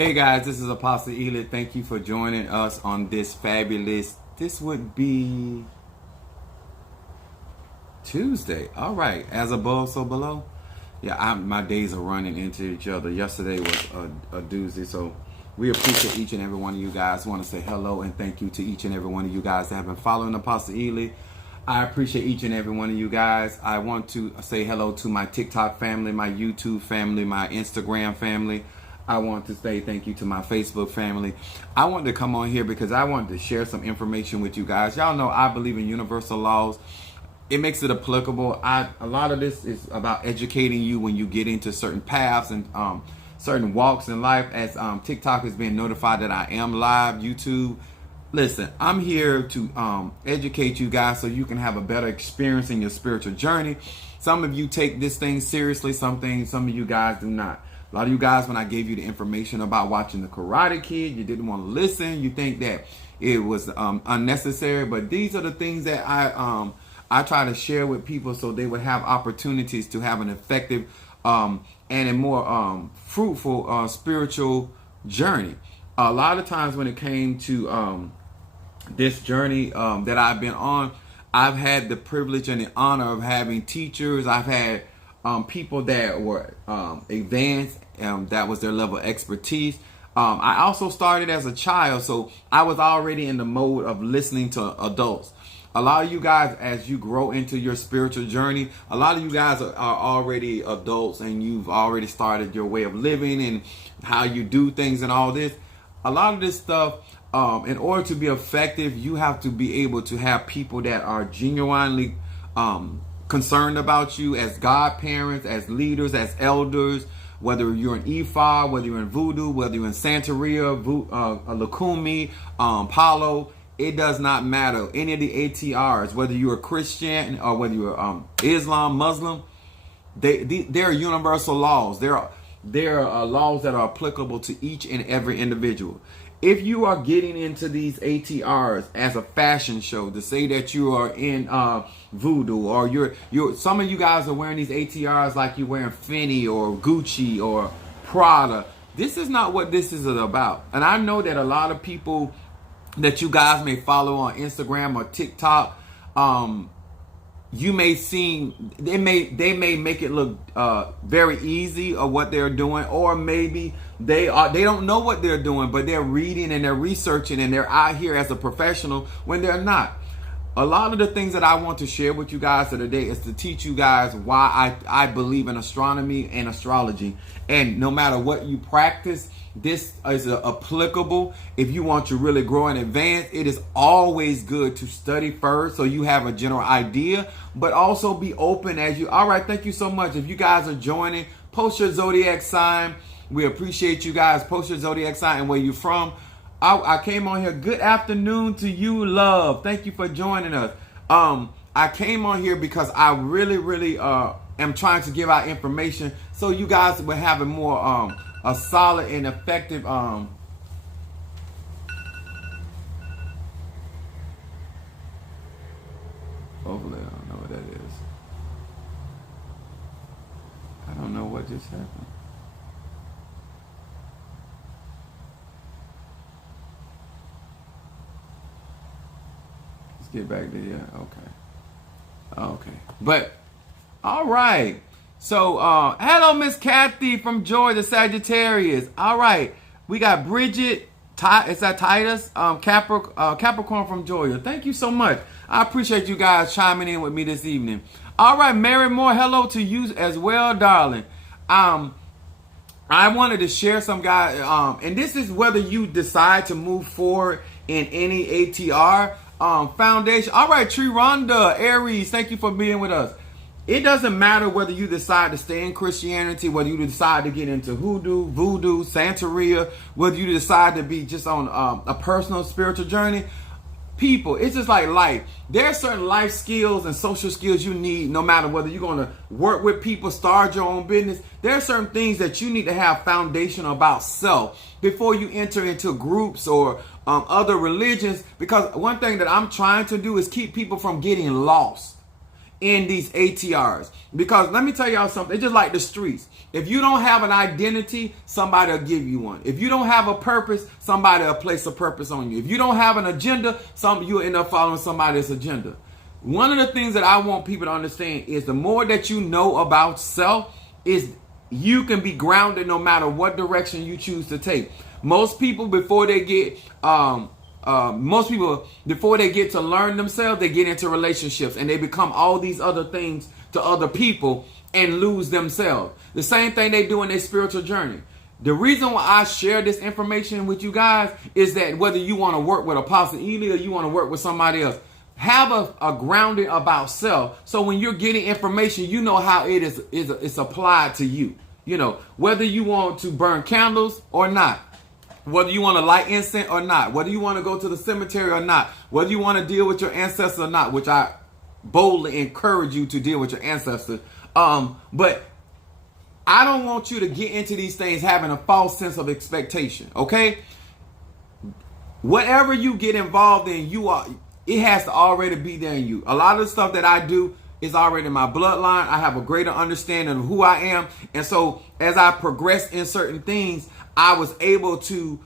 Hey guys, this is Apostle Eli. Thank you for joining us on this fabulous, this would be Tuesday. All right, as above, so below. Yeah, my days are running into each other. Yesterday was a doozy, so we appreciate each and every one of you guys. Want to say hello and thank you to each and every one of you guys that have been following Apostle Eli. I appreciate each and every one of you guys. I want to say hello to my TikTok family, my YouTube family, my Instagram family. I want to say thank you to my Facebook family. I wanted to come on here because I wanted to share some information with you guys. Y'all know I believe in universal laws. It makes it applicable. A lot of this is about educating you when you get into certain paths and certain walks in life. As TikTok is being notified that I am live, YouTube. Listen, I'm here to educate you guys so you can have a better experience in your spiritual journey. Some of you take this thing seriously. Some of you guys do not. A lot of you guys, when I gave you the information about watching The Karate Kid, you didn't want to listen. You think that it was unnecessary. But these are the things that I try to share with people so they would have opportunities to have an effective and a more fruitful spiritual journey. A lot of times when it came to this journey that I've been on, I've had the privilege and the honor of having teachers. I've had people that were advanced, that was their level of expertise. I also started as a child, so I was already in the mode of listening to adults. A lot of you guys, as you grow into your spiritual journey, a lot of you guys are already adults and you've already started your way of living and how you do things and all this. A lot of this stuff, in order to be effective, you have to be able to have people that are genuinely concerned about you as godparents, as leaders, as elders, whether you're in Ifa, whether you're in Voodoo, whether you're in Santeria, Lakumi, Palo, it does not matter. Any of the ATRs, whether you're a Christian or whether you're Islam, Muslim, there are universal laws. There are laws that are applicable to each and every individual. If you are getting into these ATRs as a fashion show to say that you are in Voodoo, or you're some of you guys are wearing these ATRs like you're wearing Fendi or Gucci or Prada. This is not what this is about. And I know that a lot of people that you guys may follow on Instagram or TikTok, you may seem they may make it look very easy of what they're doing, or maybe they don't know what they're doing, but they're reading and they're researching and they're out here as a professional when they're not. A lot of the things that I want to share with you guys today is to teach you guys why I believe in astronomy and astrology. And no matter what you practice, this is applicable. If you want to really grow and advance, it is always good to study first so you have a general idea, but also be open as you. All right, thank you so much. If you guys are joining, post your zodiac sign. We appreciate you guys. Post your zodiac sign and where you're from. I came on here. Good afternoon to you, love. Thank you for joining us. I came on here because I really am trying to give out information so you guys will have a more a solid and effective hopefully I don't know what that is. I don't know what just happened. Let's get back there. Okay. But all right. So, hello, Miss Kathy from Joy, the Sagittarius. All right. We got Bridget. Is that Titus? Capricorn from Georgia. Thank you so much. I appreciate you guys chiming in with me this evening. All right, Mary Moore. Hello to you as well, darling. I wanted to share some guys, and this is whether you decide to move forward in any ATR foundation. All right, Tree Rhonda, Aries. Thank you for being with us. It doesn't matter whether you decide to stay in Christianity, whether you decide to get into hoodoo, voodoo, Santeria, whether you decide to be just on a personal spiritual journey. People, it's just like life. There are certain life skills and social skills you need no matter whether you're going to work with people, start your own business. There are certain things that you need to have foundational about self before you enter into groups or other religions. Because one thing that I'm trying to do is keep people from getting lost in these ATRs. Because let me tell y'all something. It's just like the streets. If you don't have an identity, somebody will give you one. If you don't have a purpose, somebody will place a purpose on you. If you don't have an agenda, you'll end up following somebody's agenda. One of the things that I want people to understand is the more that you know about self, is you can be grounded no matter what direction you choose to take. Most people before they get to learn themselves, they get into relationships and they become all these other things to other people and lose themselves. The same thing they do in their spiritual journey. The reason why I share this information with you guys is that whether you want to work with Apostle Ely or you want to work with somebody else, have a grounding about self. So when you're getting information, you know how it's applied to you. You know, whether you want to burn candles or not, whether you want to light incense or not, whether you want to go to the cemetery or not, whether you want to deal with your ancestors or not, which I boldly encourage you to deal with your ancestors. But I don't want you to get into these things having a false sense of expectation. Okay. Whatever you get involved in, it has to already be there in you. A lot of the stuff that I do is already in my bloodline. I have a greater understanding of who I am. And so as I progressed in certain things, I was able to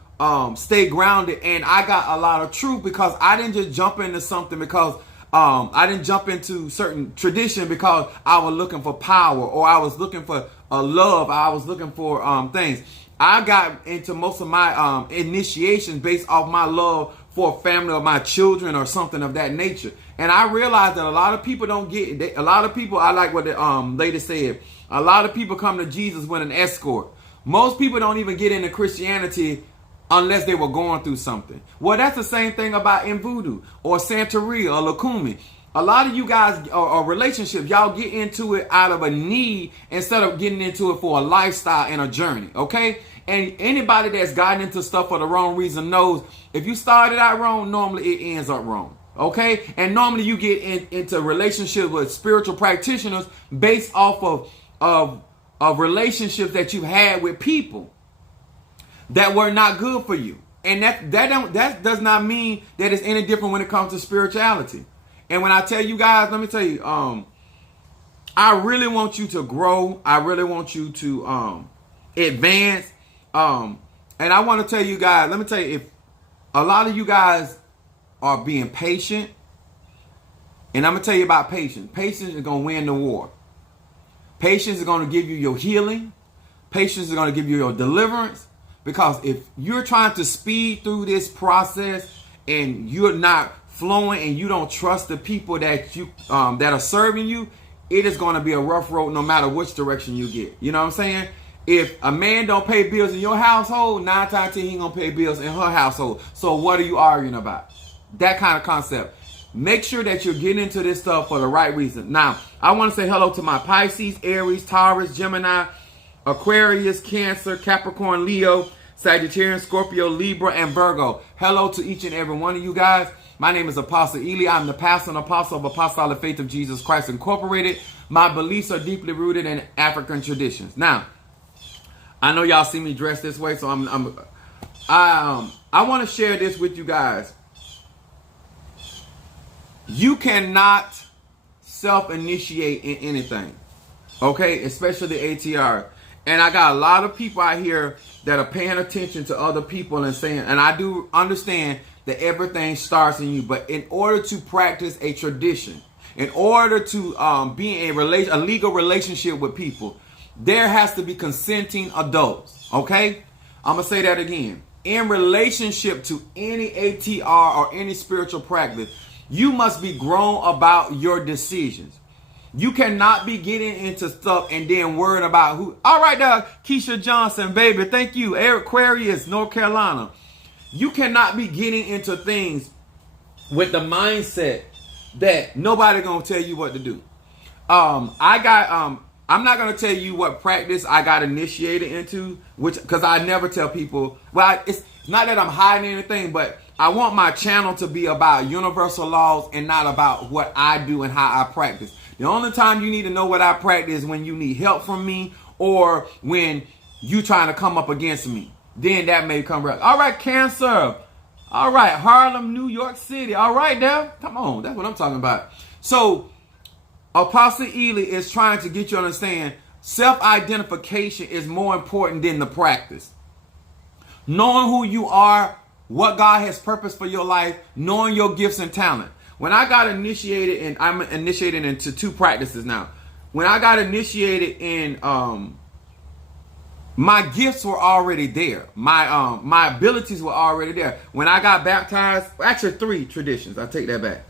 stay grounded, and I got a lot of truth because I didn't just jump into something because I didn't jump into certain tradition because I was looking for power or I was looking for love. I was looking for things. I got into most of my initiations based off my love for a family or my children or something of that nature. And I realized that a lot of people don't get it. A lot of people, I like what the lady said, a lot of people come to Jesus with an escort. Most people don't even get into Christianity unless they were going through something. Well, that's the same thing about in voodoo or Santeria or Lakumi. A lot of you guys or relationships, y'all get into it out of a need instead of getting into it for a lifestyle and a journey, okay? And anybody that's gotten into stuff for the wrong reason knows if you started out wrong, normally it ends up wrong, okay? And normally you get into relationships with spiritual practitioners based off of relationships that you had with people that were not good for you. And that does not mean that it's any different when it comes to spirituality. And when I tell you guys, let me tell you, I really want you to grow. I really want you to advance. And I want to tell you guys, let me tell you, if a lot of you guys are being patient, and I'm going to tell you about patience. Patience is going to win the war. Patience is going to give you your healing. Patience is going to give you your deliverance. Because if you're trying to speed through this process and you're not flowing and you don't trust the people that that are serving you, it is going to be a rough road no matter which direction you get. You know what I'm saying? If a man don't pay bills in your household, 9 times 10 he ain't gonna pay bills in her household. So what are you arguing about? That kind of concept. Make sure that you're getting into this stuff for the right reason. Now, I want to say hello to my Pisces, Aries, Taurus, Gemini, Aquarius, Cancer, Capricorn, Leo, Sagittarius, Scorpio, Libra, and Virgo. Hello to each and every one of you guys. My name is Apostle Ely. I'm the pastor and apostle of Apostolic Faith of Jesus Christ Incorporated. My beliefs are deeply rooted in African traditions. Now, I know y'all see me dressed this way, so I want to share this with you guys. You cannot self-initiate in anything, okay? Especially the ATR. And I got a lot of people out here that are paying attention to other people and saying, and I do understand that everything starts in you, but in order to practice a tradition, in order to be in a legal relationship with people, there has to be consenting adults, okay? I'm going to say that again. In relationship to any ATR or any spiritual practice, you must be grown about your decisions. You cannot be getting into stuff and then worrying about who. All right, Keisha Johnson, baby. Thank you. Aquarius, North Carolina. You cannot be getting into things with the mindset that nobody going to tell you what to do. I'm not going to tell you what practice I got initiated into, because I never tell people. Well, it's not that I'm hiding anything, but I want my channel to be about universal laws and not about what I do and how I practice. The only time you need to know what I practice is when you need help from me or when you trying to come up against me. Then that may come right. All right, Cancer. All right, Harlem, New York City. All right, there. Come on. That's what I'm talking about. So Apostle Ely is trying to get you to understand self-identification is more important than the practice. Knowing who you are, what God has purposed for your life, knowing your gifts and talent. When I got initiated, and I'm initiated into 2 practices now. When I got initiated in, my gifts were already there. My abilities were already there. When I got baptized, actually 3 traditions. I take that back.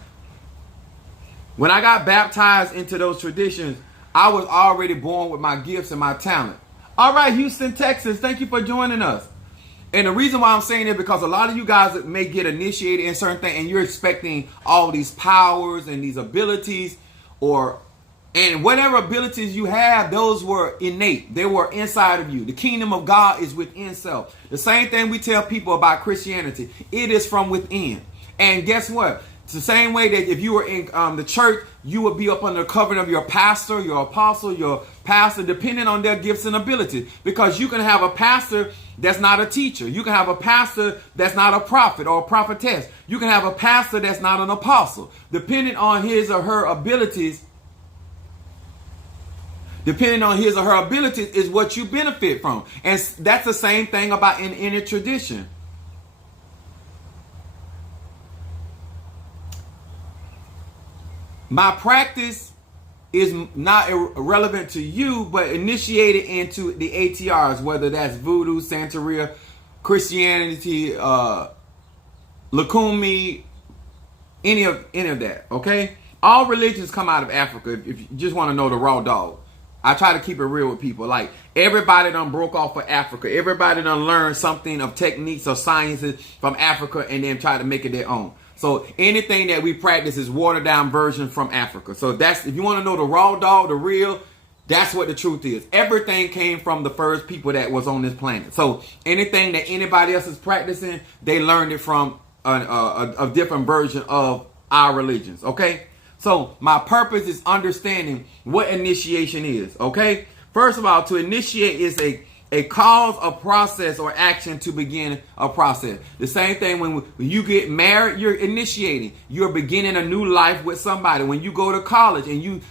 When I got baptized into those traditions, I was already born with my gifts and my talent. All right, Houston, Texas, thank you for joining us. And the reason why I'm saying it, because a lot of you guys may get initiated in certain things and you're expecting all these powers and these abilities, and whatever abilities you have, those were innate. They were inside of you. The kingdom of God is within self. The same thing we tell people about Christianity. It is from within. And guess what? It's the same way that if you were in the church, you would be up under the covering of your pastor, your apostle, your pastor, depending on their gifts and abilities. Because you can have a pastor that's not a teacher. You can have a pastor that's not a prophet or a prophetess. You can have a pastor that's not an apostle. Depending on his or her abilities, is what you benefit from. And that's the same thing about in any tradition. My practice is not irrelevant to you, but initiated into the ATRs, whether that's Voodoo, Santeria, Christianity, Lakumi, any of that, okay? All religions come out of Africa, if you just want to know the raw dog. I try to keep it real with people. Like, everybody done broke off of Africa. Everybody done learned something of techniques or sciences from Africa and then try to make it their own. So anything that we practice is watered down version from Africa. So that's, if you want to know the raw dog, the real, that's what the truth is. Everything came from the first people that was on this planet. So anything that anybody else is practicing, they learned it from a different version of our religions. Okay. So my purpose is understanding what initiation is. Okay. First of all, to initiate is a cause, a process, or action to begin a process. The same thing when you get married, you're initiating. You're beginning a new life with somebody. When you go to college and you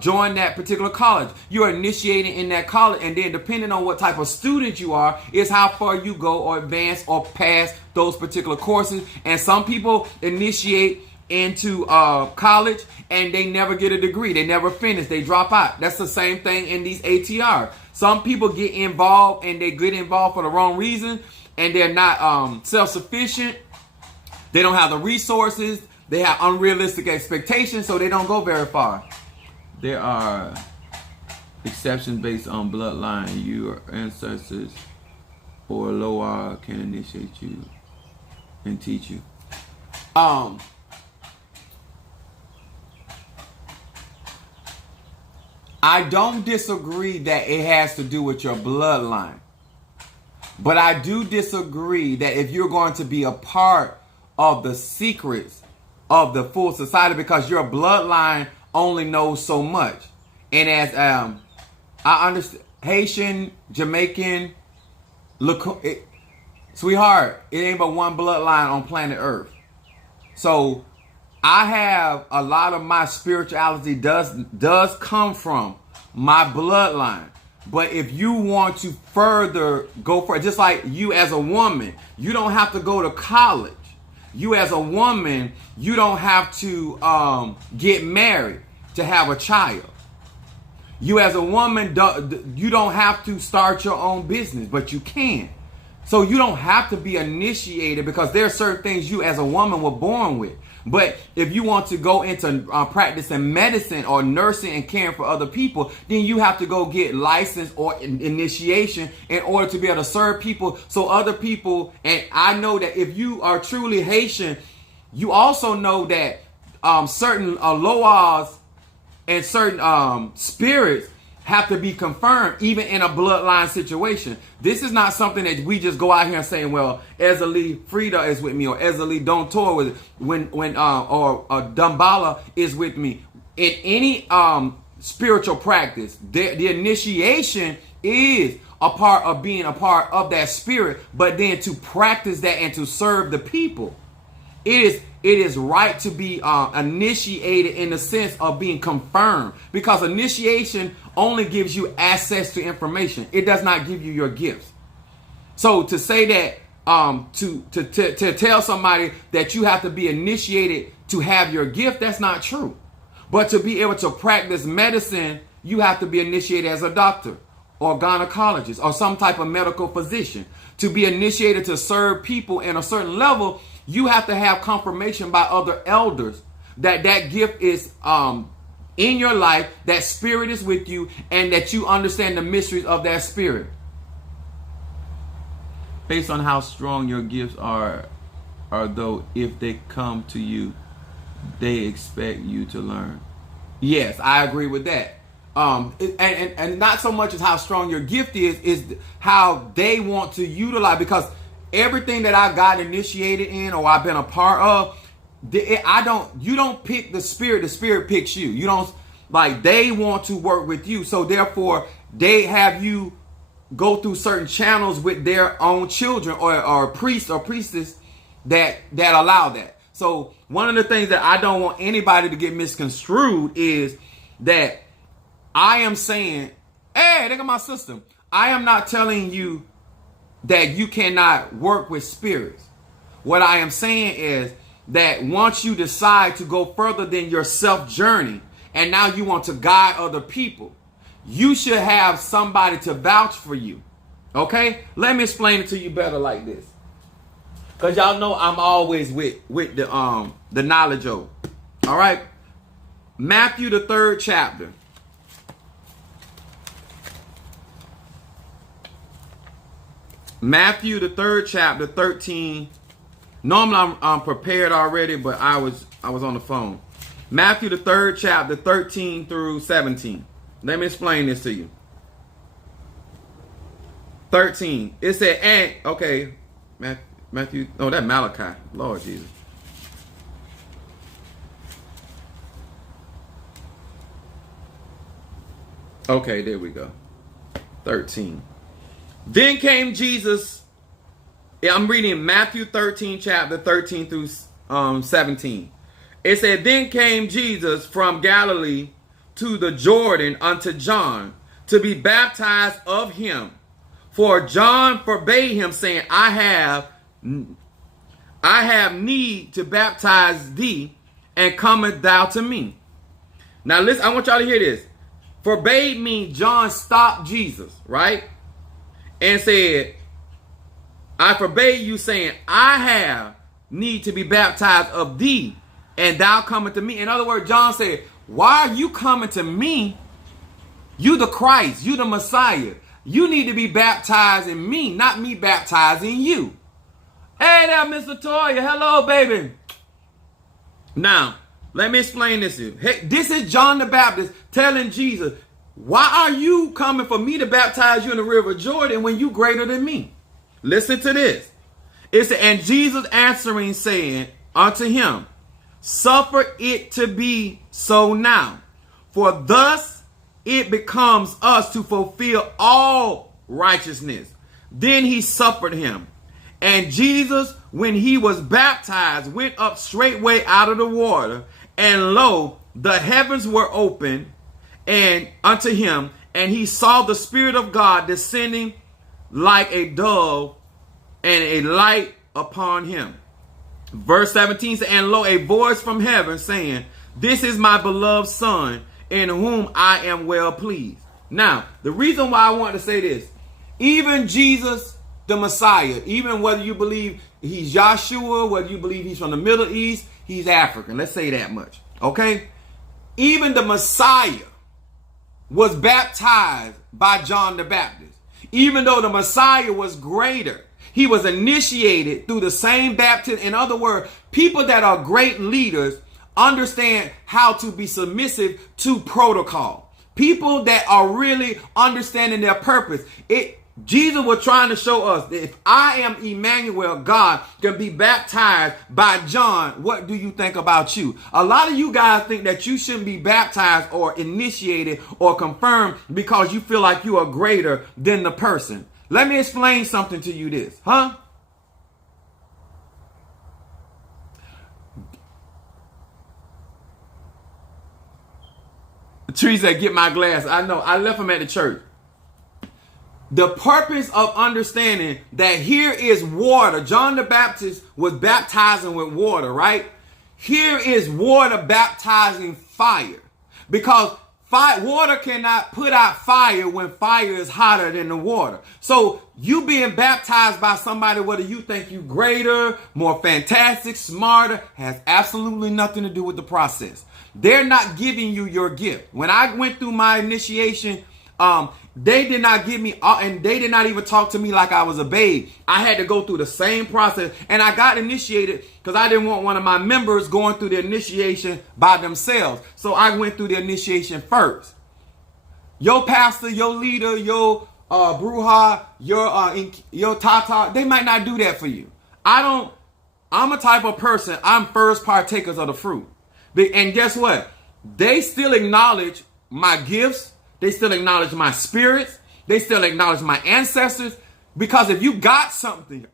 join that particular college, you're initiating in that college. And then depending on what type of student you are, is how far you go or advance or pass those particular courses. And some people initiate into college and they never get a degree. They never finish. They drop out. That's the same thing in these ATR. Some people get involved and they get involved for the wrong reason, and they're not self-sufficient. They don't have the resources. They have unrealistic expectations, so they don't go very far. There are exceptions based on bloodline. Your ancestors or lower can initiate you and teach you. I don't disagree that it has to do with your bloodline. But I do disagree that if you're going to be a part of the secrets of the full society, because your bloodline only knows so much. And as I understand, Haitian, Jamaican, sweetheart, it ain't but one bloodline on planet Earth. So I have a lot of my spirituality does come from my bloodline. But if you want to further go for it, just like you as a woman, you don't have to go to college. You as a woman, you don't have to get married to have a child. You as a woman, you don't have to start your own business, but you can. So you don't have to be initiated, because there are certain things you as a woman were born with. But if you want to go into practicing medicine or nursing and caring for other people, then you have to go get license or initiation in order to be able to serve people. So other people, and I know that if you are truly Haitian, you also know that certain loas and certain spirits have to be confirmed, even in a bloodline situation. This is not something that we just go out here and say, well, Ezeli Frida is with me, or Ezeli Don't Tour with or Dumbala is with me. In any spiritual practice, the initiation is a part of being a part of that spirit, but then to practice that and to serve the people. It is right to be initiated in the sense of being confirmed, because initiation only gives you access to information. It does not give you your gifts. So to say that, to tell somebody that you have to be initiated to have your gift, that's not true. But to be able to practice medicine, you have to be initiated as a doctor or gynecologist or some type of medical physician. To be initiated to serve people in a certain level, you have to have confirmation by other elders that that gift is in your life, that spirit is with you, and that you understand the mysteries of that spirit. Based on how strong your gifts are though, if they come to you, they expect you to learn. Yes, I agree with that. And not so much as how strong your gift is how they want to utilize, because everything that I got initiated in or I've been a part of, you don't pick the spirit picks you. You don't, like, they want to work with you. So therefore they have you go through certain channels with their own children or priest or priestess that allow that. So one of the things that I don't want anybody to get misconstrued is that I am saying, hey, look at my system. I am not telling you that you cannot work with spirits. What I am saying is that once you decide to go further than your self journey, and now you want to guide other people, you should have somebody to vouch for you. Okay? Let me explain it to you better like this. Because y'all know I'm always with the knowledge of. All right? Matthew, the 3rd chapter. Matthew, the 3rd chapter, 13. Normally I'm prepared already, but I was on the phone. Matthew, the 3rd chapter, 13 through 17. Let me explain this to you. 13. It said, and, okay, Matthew, oh, that Malachi. Lord Jesus. Okay, there we go. 13. Then came Jesus. I'm reading Matthew 13, chapter 13 through 17. It said, then came Jesus from Galilee to the Jordan unto John to be baptized of him. For John forbade him, saying, I have need to baptize thee, and cometh thou to me. Now listen, I want y'all to hear this. Forbade means John stopped Jesus, right? And said, I forbade you, saying, I have need to be baptized of thee, and thou cometh to me. In other words, John said, why are you coming to me? You the Christ, you the Messiah. You need to be baptized in me, not me baptizing you. Hey there, Mr. Toya. Hello, baby. Now, let me explain this to you. Hey, this is John the Baptist telling Jesus, why are you coming for me to baptize you in the river Jordan when you greater than me? Listen to this. It said, and Jesus answering, saying unto him, suffer it to be so now, for thus it becomes us to fulfill all righteousness. Then he suffered him. And Jesus, when he was baptized, went up straightway out of the water, and lo, the heavens were opened, and unto him, and he saw the Spirit of God descending like a dove, and a light upon him. Verse 17 says, and lo, a voice from heaven saying, this is my beloved Son, in whom I am well pleased. Now, the reason why I want to say this, even Jesus, the Messiah, even whether you believe he's Joshua, whether you believe he's from the Middle East, he's African. Let's say that much. Okay? Even the Messiah was baptized by John the Baptist. Even though the Messiah was greater, he was initiated through the same baptism. In other words, people that are great leaders understand how to be submissive to protocol. People that are really understanding their purpose. Jesus was trying to show us that if I am Emmanuel, God, can be baptized by John, what do you think about you? A lot of you guys think that you shouldn't be baptized or initiated or confirmed because you feel like you are greater than the person. Let me explain something to you this, huh? Tree said, get my glass. I know. I left them at the church. The purpose of understanding that here is water. John the Baptist was baptizing with water, right? Here is water baptizing fire. Because water cannot put out fire when fire is hotter than the water. So you being baptized by somebody, whether you think you greater, more fantastic, smarter, has absolutely nothing to do with the process. They're not giving you your gift. When I went through my initiation, they did not give me, and they did not even talk to me like I was a babe. I had to go through the same process, and I got initiated because I didn't want one of my members going through the initiation by themselves. So I went through the initiation first. Your pastor, your leader, your bruja, your tata, they might not do that for you. I'm a type of person, I'm first partakers of the fruit. And guess what? They still acknowledge my gifts. They still acknowledge my spirits. They still acknowledge my ancestors. Because if you got something,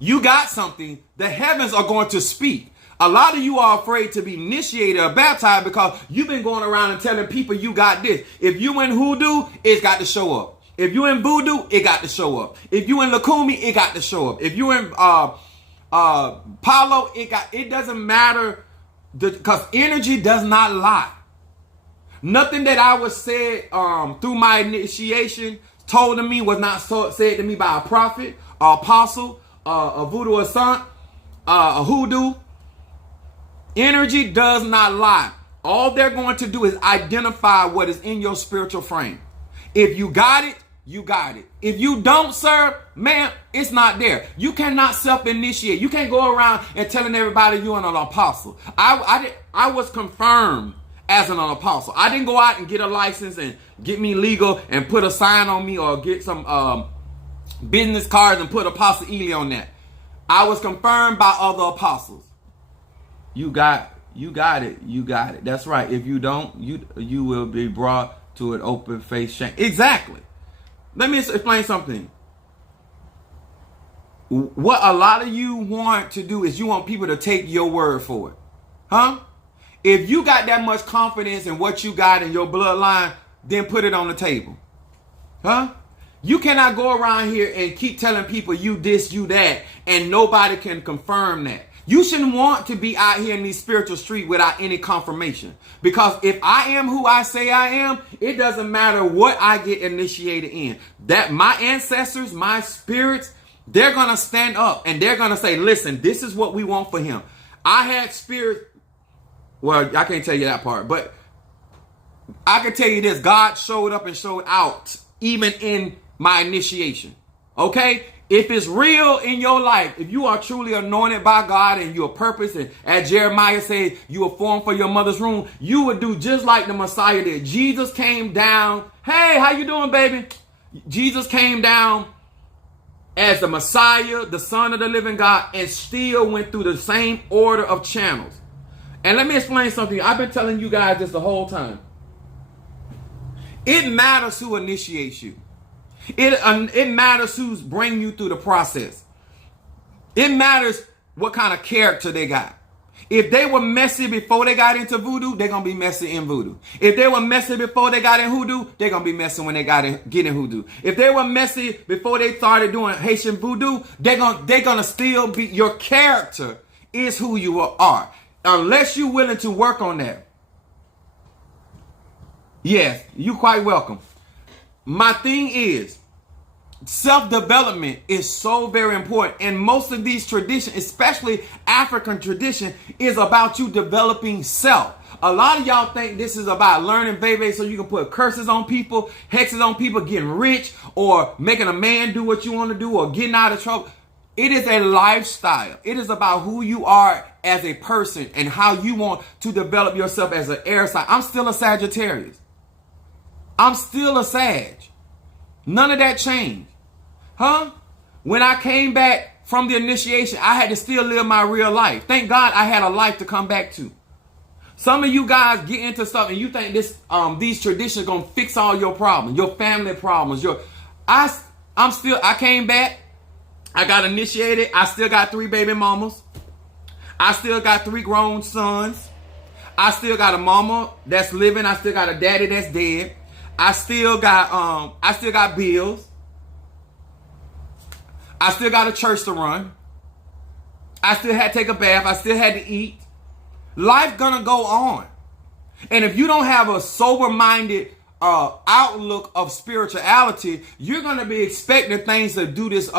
the heavens are going to speak. A lot of you are afraid to be initiated or baptized because you've been going around and telling people you got this. If you in hoodoo, it's got to show up. If you in voodoo, it got to show up. If you in Lakumi, it got to show up. If you in Palo, it doesn't matter because energy does not lie. Nothing that I was said through my initiation told to me was not said to me by a prophet, an apostle, a voodoo assant, a hoodoo. Energy does not lie. All they're going to do is identify what is in your spiritual frame. If you got it, you got it. If you don't, sir, man, it's not there. You cannot self-initiate. You can't go around and telling everybody you're an apostle. I was confirmed as an apostle. I didn't go out and get a license and get me legal and put a sign on me or get some business cards and put Apostle Ely on that. I was confirmed by other apostles. You got it. That's right. If you don't, you will be brought to an open face shame. Exactly. Let me explain something. What a lot of you want to do is you want people to take your word for it. Huh? If you got that much confidence in what you got in your bloodline, then put it on the table. Huh? You cannot go around here and keep telling people you this, you that, and nobody can confirm that. You shouldn't want to be out here in these spiritual streets without any confirmation. Because if I am who I say I am, it doesn't matter what I get initiated in. That my ancestors, my spirits, they're going to stand up and they're going to say, listen, this is what we want for him. I had spirits. Well, I can't tell you that part, but I can tell you this. God showed up and showed out even in my initiation. Okay? If it's real in your life, if you are truly anointed by God and you're purpose, and as Jeremiah said, you were formed for your mother's womb, you would do just like the Messiah did. Jesus came down. Hey, how you doing, baby? Jesus came down as the Messiah, the Son of the living God, and still went through the same order of channels. And let me explain something. I've been telling you guys this the whole time. It matters who initiates you. It matters who's bringing you through the process. It matters what kind of character they got. If they were messy before they got into voodoo, they're going to be messy in voodoo. If they were messy before they got in hoodoo, they're going to be messy when they get in hoodoo. If they were messy before they started doing Haitian voodoo, they're going to still be, your character is who you are. Unless you're willing to work on that. Yes, you're quite welcome. My thing is, self-development is so very important. And most of these traditions, especially African tradition, is about you developing self. A lot of y'all think this is about learning baby so you can put curses on people, hexes on people, getting rich, or making a man do what you want to do, or getting out of trouble. It is a lifestyle. It is about who you are as a person and how you want to develop yourself as an air sign. I'm still a Sagittarius. I'm still a Sag. None of that changed. Huh? When I came back from the initiation, I had to still live my real life. Thank God I had a life to come back to. Some of you guys get into stuff and you think these traditions are going to fix all your problems, your family problems. I came back. I got initiated. I still got 3 baby mamas. I still got 3 grown sons. I still got a mama that's living. I still got a daddy that's dead. I still got bills. I still got a church to run. I still had to take a bath. I still had to eat. Life gonna go on. And if you don't have a sober-minded outlook of spirituality, you're gonna be expecting things to do this.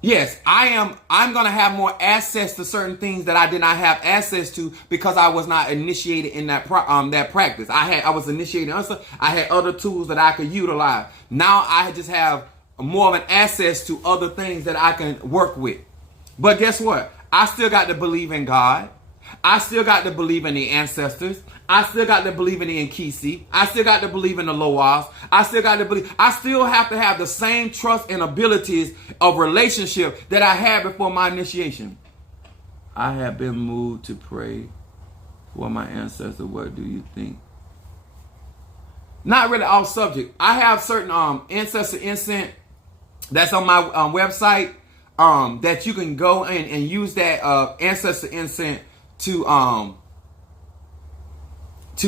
Yes, I'm gonna have more access to certain things that I did not have access to because I was not initiated in that practice. I was initiated in stuff. I had other tools that I could utilize. Now I just have more of an access to other things that I can work with. But guess what? I still got to believe in God. I still got to believe in the ancestors. I still got to believe in the Nkisi. I still got to believe in the Loas. I still have to have the same trust and abilities of relationship that I had before my initiation. I have been moved to pray for my ancestors. What do you think? Not really off subject. I have certain ancestor incense that's on my website that you can go in and use that ancestor incense to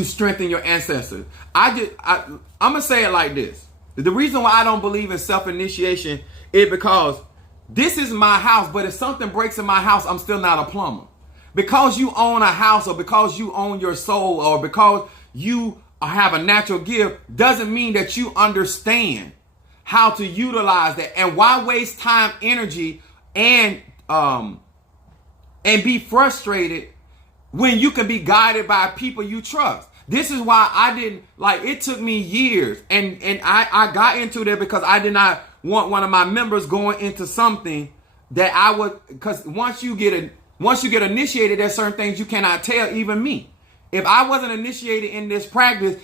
strengthen your ancestors. I'm gonna say it like this. The reason why I don't believe in self-initiation is because this is my house, but if something breaks in my house, I'm still not a plumber. Because you own a house, or because you own your soul, or because you have a natural gift, doesn't mean that you understand how to utilize that. And why waste time, energy, and be frustrated when you can be guided by people you trust? This is why I didn't, it took me years, and I got into that because I did not want one of my members going into something that I would, because once you get initiated, there's certain things you cannot tell, even me. If I wasn't initiated in this practice,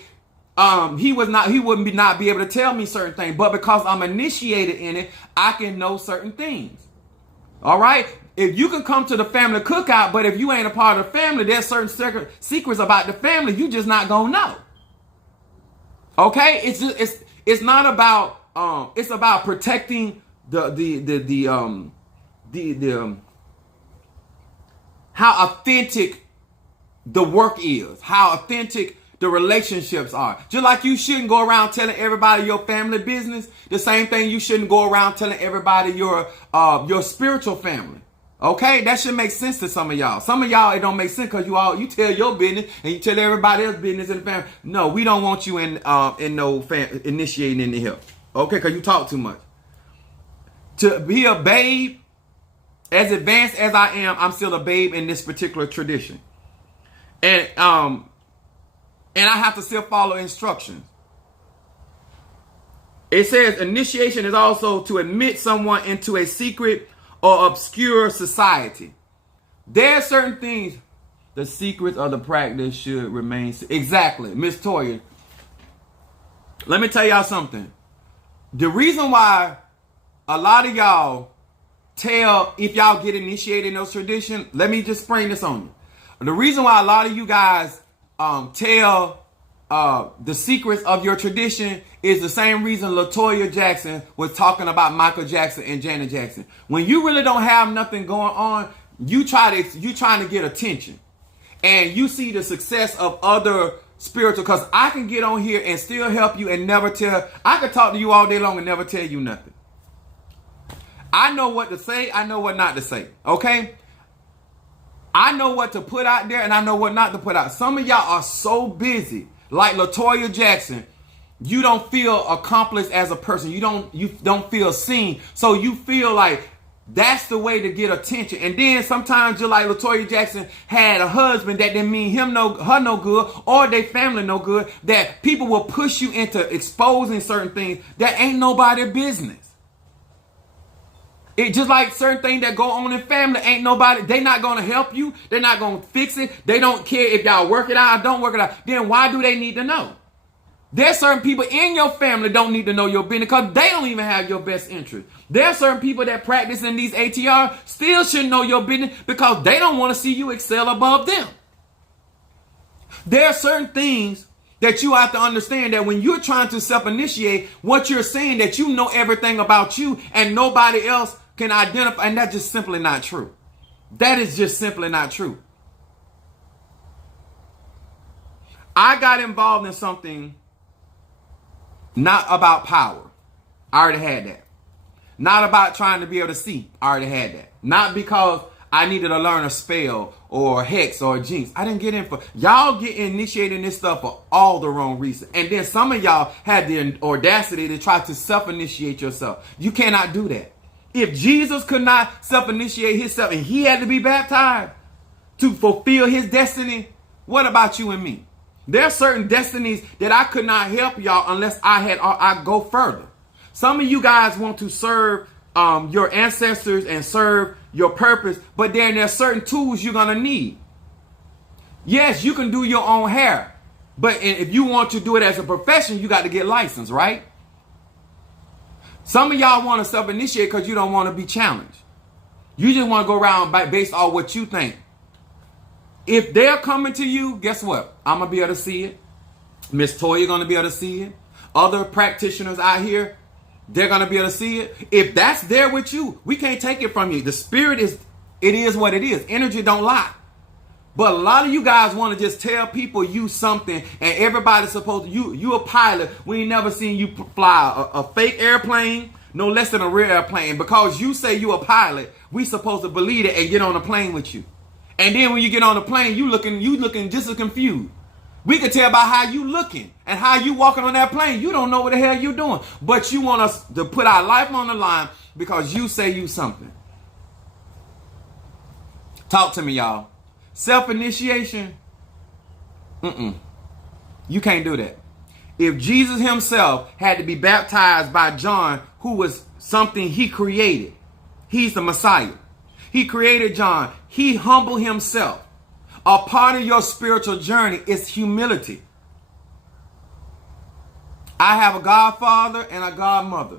he wouldn't not be able to tell me certain things. But because I'm initiated in it, I can know certain things. All right. If you can come to the family cookout, but if you ain't a part of the family, there's certain secrets about the family you just not gonna know. Okay. It's not about it's about protecting the how authentic the work is, how authentic the relationships are. Just like you shouldn't go around telling everybody your family business, the same thing you shouldn't go around telling everybody your spiritual family. Okay, that should make sense to some of y'all. Some of y'all, it don't make sense because you tell your business and you tell everybody else's business in the family. No, we don't want you in initiating into here. Okay, because you talk too much. To be a babe, as advanced as I am, I'm still a babe in this particular tradition. And I have to still follow instructions. It says initiation is also to admit someone into a secret or obscure society. There are certain things, the secrets of the practice should remain. Exactly, Miss Toya. Let me tell y'all something. The reason why a lot of y'all if y'all get initiated in those traditions, let me just spring this on you. The reason why a lot of you guys tell the secrets of your tradition is the same reason LaToya Jackson was talking about Michael Jackson and Janet Jackson. When you really don't have nothing going on, you trying to get attention, and you see the success of other spiritual. Because I can get on here and still help you and never tell. I could talk to you all day long and never tell you nothing. I know what to say. I know what not to say. Okay. I know what to put out there and I know what not to put out. Some of y'all are so busy, like LaToya Jackson, you don't feel accomplished as a person. You don't feel seen. So you feel like that's the way to get attention. And then sometimes you're like LaToya Jackson had a husband that didn't mean her no good, or their family no good, that people will push you into exposing certain things that ain't nobody's business. It just like certain things that go on in family, ain't nobody, they not going to help you. They're not going to fix it. They don't care if y'all work it out or don't work it out. Then why do they need to know? There's certain people in your family don't need to know your business because they don't even have your best interest. There are certain people that practice in these ATR still shouldn't know your business because they don't want to see you excel above them. There are certain things that you have to understand, that when you're trying to self-initiate, what you're saying that you know everything about you and nobody else can identify, and that's just simply not true. That is just simply not true. I got involved in something not about power. I already had that. Not about trying to be able to see. I already had that. Not because I needed to learn a spell or a hex or a jinx. I didn't get in for... Y'all get initiated in this stuff for all the wrong reasons. And then some of y'all had the audacity to try to self-initiate yourself. You cannot do that. If Jesus could not self-initiate himself and he had to be baptized to fulfill his destiny, what about you and me? There are certain destinies that I could not help y'all unless I go further. Some of you guys want to serve your ancestors and serve your purpose, but then there's certain tools you're going to need. Yes, you can do your own hair, but if you want to do it as a profession, you got to get licensed, right? Some of y'all want to self-initiate because you don't want to be challenged. You just want to go around based on what you think. If they're coming to you, guess what? I'm going to be able to see it. Miss Toya going to be able to see it. Other practitioners out here, they're going to be able to see it. If that's there with you, we can't take it from you. The spirit is what it is. Energy don't lie. But a lot of you guys want to just tell people you something and everybody's supposed to, you a pilot. We ain't never seen you fly a fake airplane, no less than a real airplane. Because you say you a pilot, we supposed to believe it and get on a plane with you. And then when you get on the plane, you looking just as confused. We can tell by how you looking and how you walking on that plane. You don't know what the hell you doing. But you want us to put our life on the line because you say you something. Talk to me, y'all. Self-initiation, you can't do that. If Jesus himself had to be baptized by John, who was something he created, he's the Messiah. He created John. He humbled himself. A part of your spiritual journey is humility. I have a godfather and a godmother.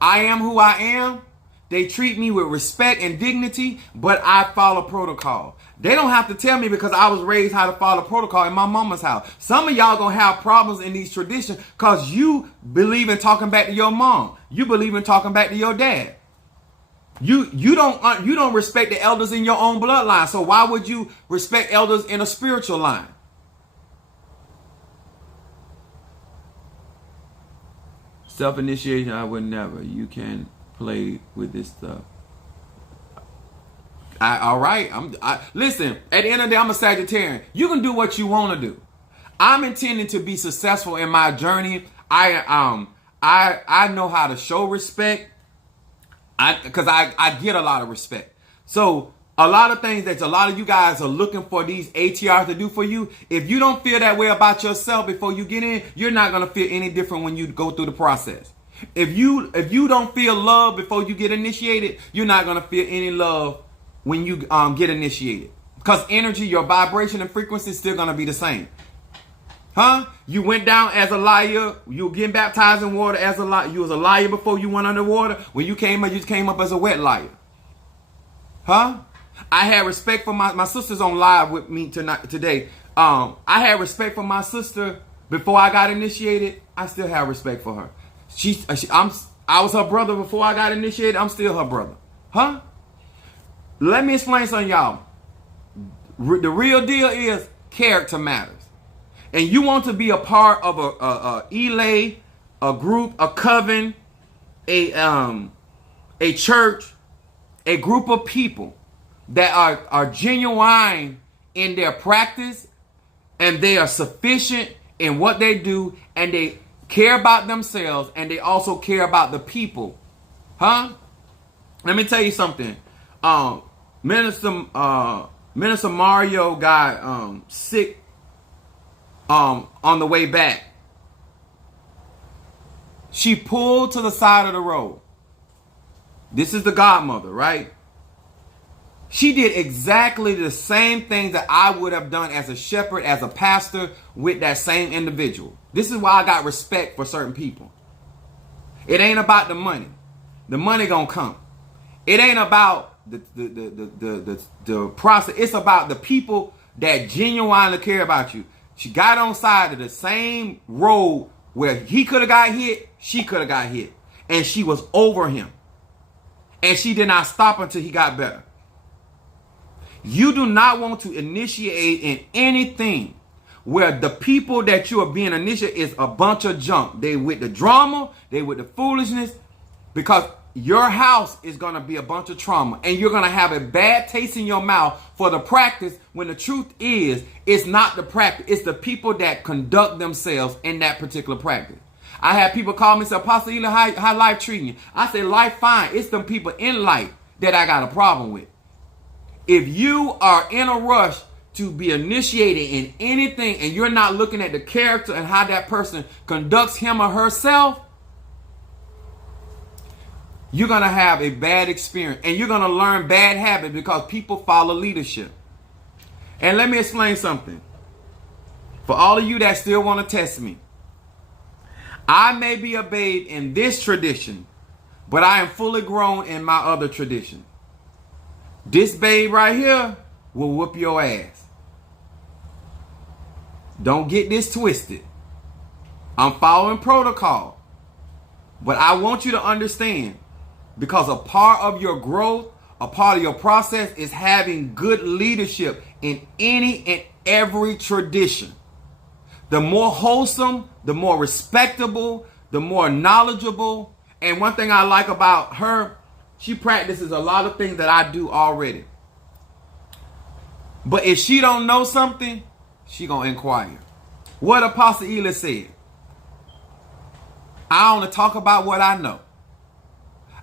I am who I am. They treat me with respect and dignity, but I follow protocol. They don't have to tell me because I was raised how to follow protocol in my mama's house. Some of y'all gonna have problems in these traditions because you believe in talking back to your mom. You believe in talking back to your dad. You don't respect the elders in your own bloodline. So why would you respect elders in a spiritual line? Self-initiation, I would never. You can play with this stuff. All right. Listen, at the end of the day, I'm a Sagittarian. You can do what you want to do. I'm intending to be successful in my journey. I know how to show respect. Because I get a lot of respect. So a lot of things that a lot of you guys are looking for these ATRs to do for you. If you don't feel that way about yourself before you get in, you're not going to feel any different when you go through the process. If you don't feel love before you get initiated, you're not going to feel any love when you get initiated. Because energy, your vibration and frequency is still going to be the same. Huh? You went down as a liar. You were getting baptized in water as a liar. You was a liar before you went underwater. When you came up, you came up as a wet liar. Huh? I had respect for my sister's on live with me today. I had respect for my sister before I got initiated. I still have respect for her. I was her brother before I got initiated. I'm still her brother. Huh? Let me explain something, y'all. The real deal is character matters. And you want to be a part of a elay, a group, a coven, a church, a group of people that are genuine in their practice and they are sufficient in what they do and they care about themselves and they also care about the people. Huh? Let me tell you something. Minister Mario got sick on the way back. She pulled to the side of the road. This is the godmother, right? She did exactly the same thing that I would have done as a shepherd, as a pastor, with that same individual. This is why I got respect for certain people. It ain't about the money. The money gonna come. It ain't about the process. It's about the people that genuinely care about you. She got on side of the same road where he could have got hit, she could have got hit. And she was over him. And she did not stop until he got better. You do not want to initiate in anything where the people that you are being initiated is a bunch of junk. They with the drama, they with the foolishness, because your house is going to be a bunch of trauma, and you're going to have a bad taste in your mouth for the practice, when the truth is, it's not the practice. It's the people that conduct themselves in that particular practice. I had people call me and say, Apostle Eli, how life treating you? I say, life fine. It's them people in life that I got a problem with. If you are in a rush to be initiated in anything and you're not looking at the character and how that person conducts him or herself, you're going to have a bad experience, and you're going to learn bad habits, because people follow leadership. And let me explain something. For all of you that still want to test me, I may be a babe in this tradition, but I am fully grown in my other tradition. This babe right here will whoop your ass. Don't get this twisted. I'm following protocol. But I want you to understand, because a part of your growth, a part of your process is having good leadership in any and every tradition. The more wholesome, the more respectable, the more knowledgeable. And one thing I like about her, she practices a lot of things that I do already. But if she don't know something, she gonna inquire. What Apostle Eli said, I only talk about what I know.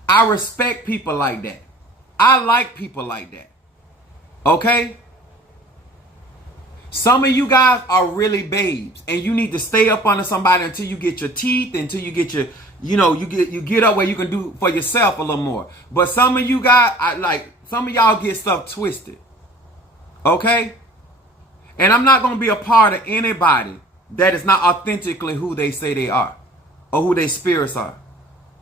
I respect people like that. I like people like that. Okay? Some of you guys are really babes, and you need to stay up under somebody until you get your teeth, until you get your, you get up where you can do for yourself a little more. But some of you guys, some of y'all get stuff twisted. Okay? And I'm not going to be a part of anybody that is not authentically who they say they are, or who their spirits are.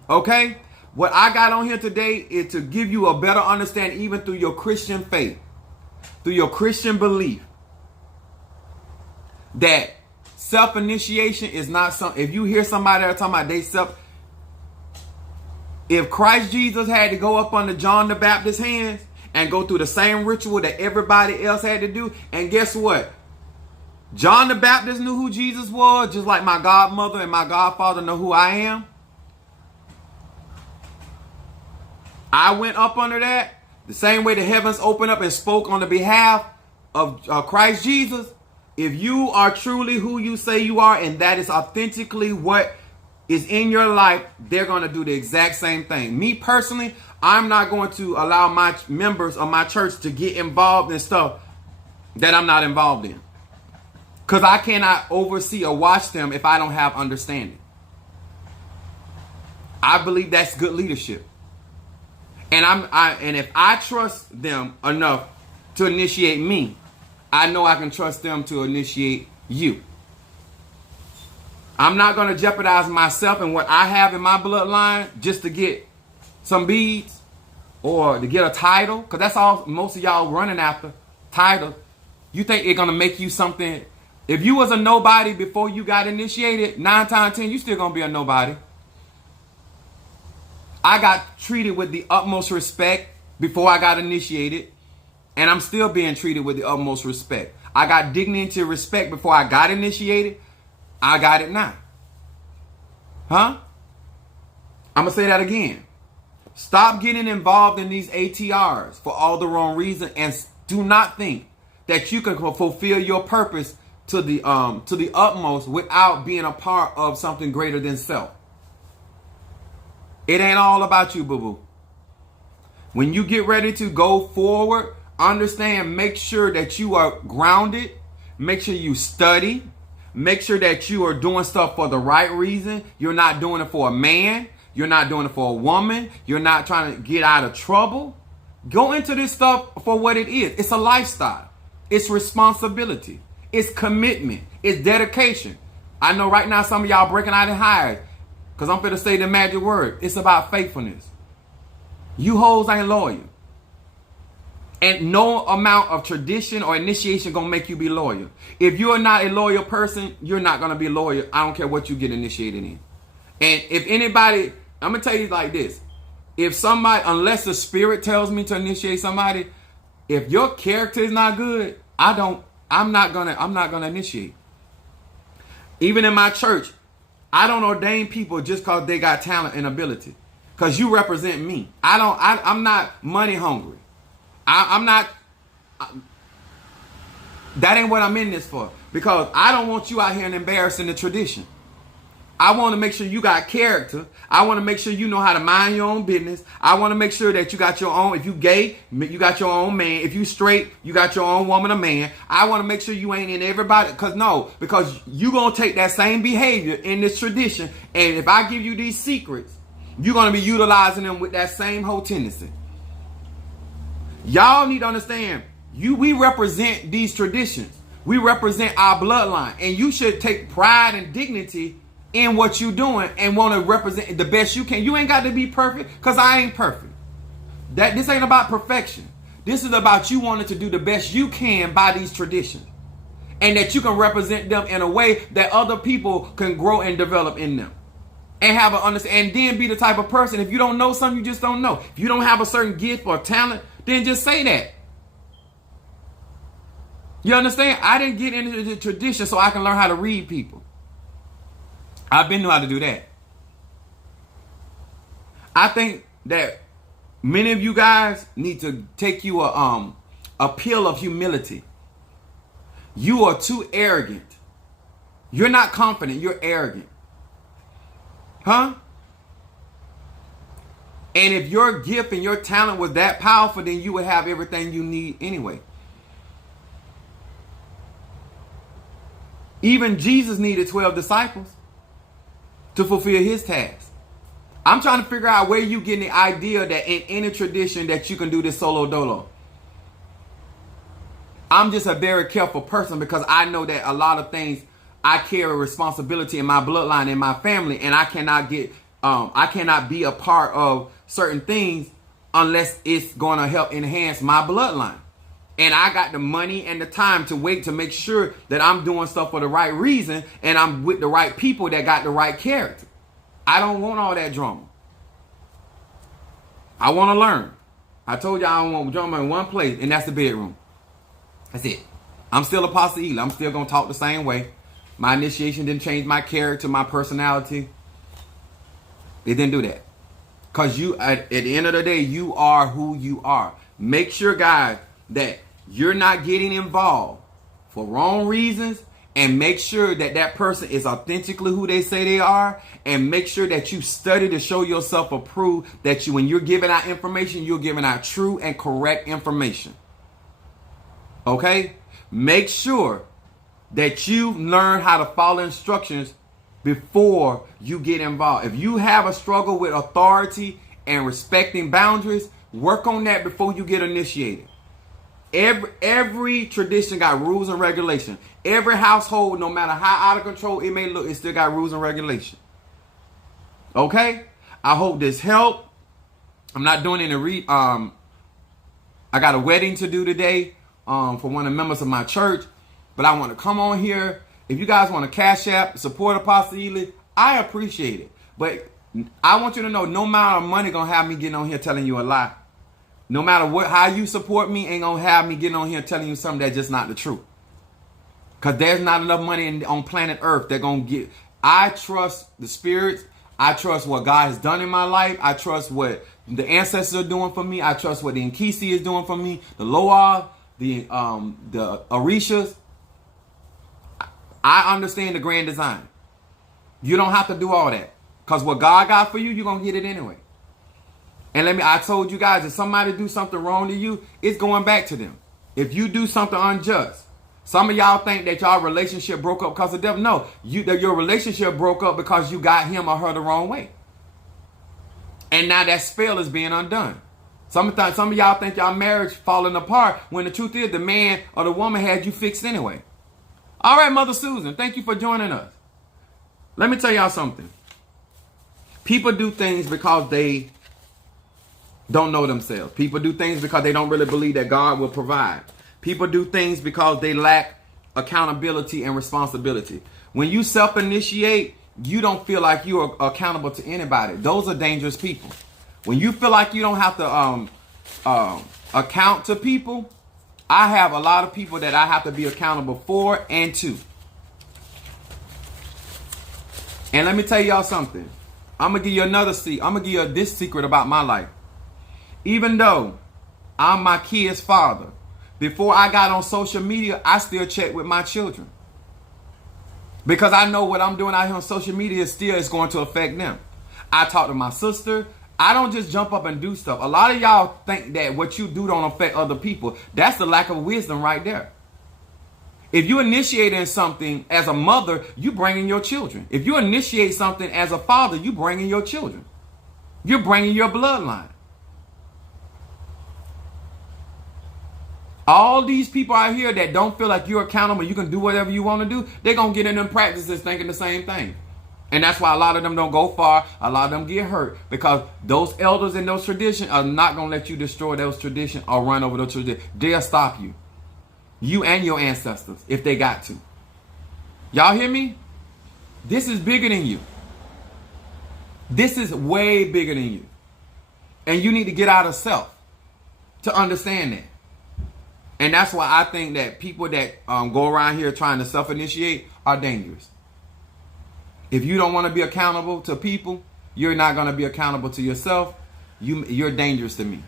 Okay? What I got on here today is to give you a better understanding, even through your Christian faith, through your Christian belief, that self-initiation is not something. If you hear somebody that are talking about they self, if Christ Jesus had to go up under John the Baptist's hands and go through the same ritual that everybody else had to do, and guess what? John the Baptist knew who Jesus was, just like my godmother and my godfather know who I am. I went up under that the same way the heavens opened up and spoke on the behalf of Christ Jesus. If you are truly who you say you are, and that is authentically what is in your life, they're going to do the exact same thing. Me personally, I'm not going to allow my members of my church to get involved in stuff that I'm not involved in, because I cannot oversee or watch them if I don't have understanding. I believe that's good leadership. And and if I trust them enough to initiate me, I know I can trust them to initiate you. I'm not going to jeopardize myself and what I have in my bloodline just to get some beads or to get a title, because that's all most of y'all running after, title. You think it's going to make you something? If you was a nobody before you got initiated, 9 times out of 10, you still going to be a nobody. I got treated with the utmost respect before I got initiated, and I'm still being treated with the utmost respect. I got dignity and respect before I got initiated. I got it now. Huh? I'm going to say that again. Stop getting involved in these ATRs for all the wrong reasons, and do not think that you can fulfill your purpose to the utmost without being a part of something greater than self. It ain't all about you, boo-boo. When you get ready to go forward, understand, make sure that you are grounded. Make sure you study. Make sure that you are doing stuff for the right reason. You're not doing it for a man. You're not doing it for a woman. You're not trying to get out of trouble. Go into this stuff for what it is. It's a lifestyle. It's responsibility. It's commitment. It's dedication. I know right now some of y'all breaking out in highs, because I'm going to say the magic word. It's about faithfulness. You hoes ain't loyal. And no amount of tradition or initiation going to make you be loyal. If you're not a loyal person, you're not going to be loyal. I don't care what you get initiated in. And if anybody, I'm going to tell you like this. If somebody, unless the spirit tells me to initiate somebody, if your character is not good, I'm not going to initiate. Even in my church, I don't ordain people just because they got talent and ability. Because you represent me. I'm not money hungry. I'm not. That ain't what I'm in this for. Because I don't want you out here and embarrassing the tradition. I want to make sure you got character. I want to make sure you know how to mind your own business. I want to make sure that you got your own. If you gay, you got your own man. If you straight, you got your own woman or man. I want to make sure you ain't in everybody. Because you going to take that same behavior in this tradition. And if I give you these secrets, you're going to be utilizing them with that same whole tendency. Y'all need to understand, we represent these traditions. We represent our bloodline. And you should take pride and dignity in what you're doing and want to represent the best you can. You ain't got to be perfect, because I ain't perfect. This ain't about perfection. This is about you wanting to do the best you can by these traditions. And that you can represent them in a way that other people can grow and develop in them. And have an understanding, and then be the type of person, if you don't know something, you just don't know. If you don't have a certain gift or talent, then just say that. You understand? I didn't get into the tradition so I can learn how to read people. I've been know how to do that. I think that many of you guys need to take you a pill of humility. You are too arrogant. You're not confident, you're arrogant. Huh? And if your gift and your talent was that powerful, then you would have everything you need anyway. Even Jesus needed 12 disciples to fulfill his task. I'm trying to figure out where you getting the idea that in any tradition that you can do this solo dolo. I'm just a very careful person because I know that a lot of things I carry responsibility in my bloodline, in my family, and I cannot be a part of certain things unless it's going to help enhance my bloodline. And I got the money and the time to wait to make sure that I'm doing stuff for the right reason and I'm with the right people that got the right character. I don't want all that drama. I want to learn. I told y'all I want drama in one place, and that's the bedroom. That's it. I'm still Apostle Eli. I'm still going to talk the same way. My initiation didn't change my character, my personality. It didn't do that. Because at the end of the day, you are who you are. Make sure, guys, that you're not getting involved for wrong reasons, and make sure that that person is authentically who they say they are, and make sure that you study to show yourself approved, that when you're giving out information, you're giving out true and correct information. Okay? Make sure that you learn how to follow instructions before you get involved. If you have a struggle with authority and respecting boundaries, work on that before you get initiated. Every tradition got rules and regulations. Every household, no matter how out of control it may look, it still got rules and regulations. Okay? I hope this helped. I'm not doing any I got a wedding to do today for one of the members of my church. But I want to come on here. If you guys want to cash app, support Apostle Ely, I appreciate it. But I want you to know, no amount of money gonna have me getting on here telling you a lie. No matter how you support me, ain't gonna have me getting on here telling you something that's just not the truth. Because there's not enough money on planet Earth that gonna get. I trust the spirits. I trust what God has done in my life. I trust what the ancestors are doing for me. I trust what the Nkisi is doing for me. The Loa, the Orishas. I understand the grand design. You don't have to do all that. Because what God got for you, you're going to get it anyway. And I told you guys, if somebody do something wrong to you, it's going back to them. If you do something unjust, some of y'all think that y'all relationship broke up because of devil. No, your relationship broke up because you got him or her the wrong way. And now that spell is being undone. Some of y'all think y'all marriage falling apart when the truth is the man or the woman had you fixed anyway. All right, Mother Susan, thank you for joining us. Let me tell y'all something. People do things because they don't know themselves. People do things because they don't really believe that God will provide. People do things because they lack accountability and responsibility. When you self-initiate, you don't feel like you are accountable to anybody. Those are dangerous people. When you feel like you don't have to account to people, I have a lot of people that I have to be accountable for and to. And let me tell y'all something. I'm going to give you another secret. I'm going to give you this secret about my life. Even though I'm my kid's father, before I got on social media, I still check with my children. Because I know what I'm doing out here on social media still is going to affect them. I talk to my sister. I don't just jump up and do stuff. A lot of y'all think that what you do don't affect other people. That's the lack of wisdom right there. If you initiating something as a mother, you bring in your children. If you initiate something as a father, you bring in your children. You're bringing your bloodline. All these people out here that don't feel like you're accountable, you can do whatever you want to do, they're going to get in them practices thinking the same thing. And that's why a lot of them don't go far. A lot of them get hurt because those elders in those traditions are not going to let you destroy those traditions or run over those traditions. They'll stop you. You and your ancestors, if they got to. Y'all hear me? This is bigger than you. This is way bigger than you. And you need to get out of self to understand that. And that's why I think that people that go around here trying to self-initiate are dangerous. If you don't want to be accountable to people, you're not going to be accountable to yourself. You're dangerous to me.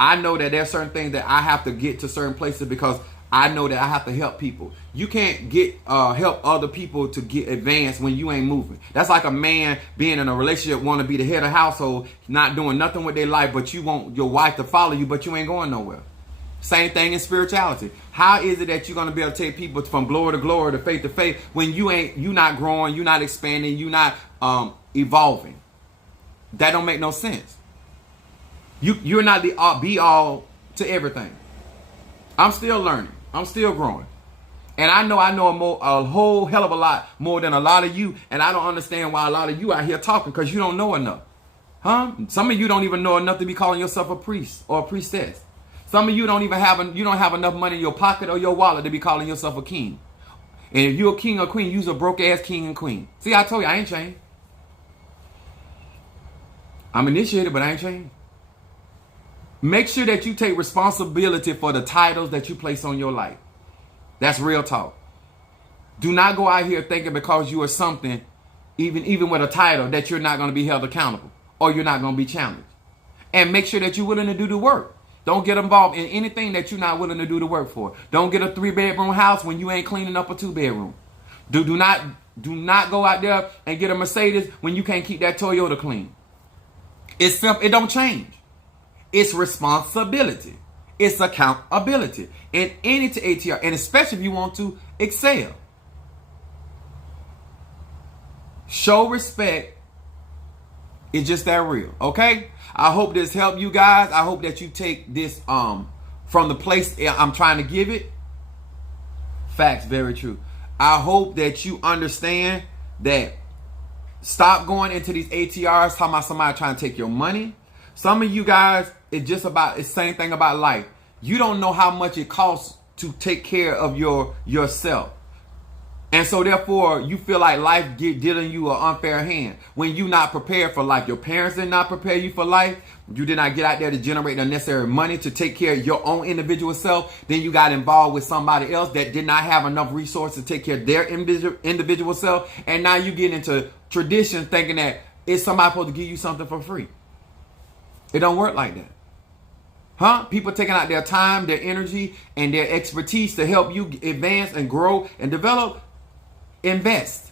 I know that there's certain things that I have to get to certain places because I know that I have to help people. You can't get help other people to get advanced when you ain't moving. That's like a man being in a relationship, want to be the head of the household, not doing nothing with their life, but you want your wife to follow you, but you ain't going nowhere. Same thing in spirituality. How is it that you're going to be able to take people from glory to glory, to faith, when you not growing, you're not expanding, you're not evolving? That don't make no sense. You're not the be all to everything. I'm still learning. I'm still growing. And I know a whole hell of a lot more than a lot of you. And I don't understand why a lot of you out here talking, because you don't know enough. Huh? Some of you don't even know enough to be calling yourself a priest or a priestess. Some of you don't have enough money in your pocket or your wallet to be calling yourself a king. And if you're a king or queen, you're a broke ass king and queen. See, I told you I ain't changed. I'm initiated, but I ain't changed. Make sure that you take responsibility for the titles that you place on your life. That's real talk. Do not go out here thinking because you are something, even with a title, that you're not going to be held accountable or you're not going to be challenged. And make sure that you're willing to do the work. Don't get involved in anything that you're not willing to do the work for. Don't get a 3-bedroom house when you ain't cleaning up a 2-bedroom. Do not go out there and get a Mercedes when you can't keep that Toyota clean. It's simple. It don't change. It's responsibility. It's accountability in any to ATR, and especially if you want to excel. Show respect. It's just that real. Okay? I hope this helped you guys. I hope that you take this from the place I'm trying to give it. Facts, very true. I hope that you understand that stop going into these ATRs talking about somebody trying to take your money. Some of you guys, it's the same thing about life. You don't know how much it costs to take care of yourself. And so therefore, you feel like life dealing you an unfair hand when you're not prepared for life. Your parents did not prepare you for life. You did not get out there to generate the necessary money to take care of your own individual self. Then you got involved with somebody else that did not have enough resources to take care of their individual self. And now you get into tradition thinking that it's somebody supposed to give you something for free. It don't work like that. Huh? People taking out their time, their energy, and their expertise to help you advance and grow and develop. Invest.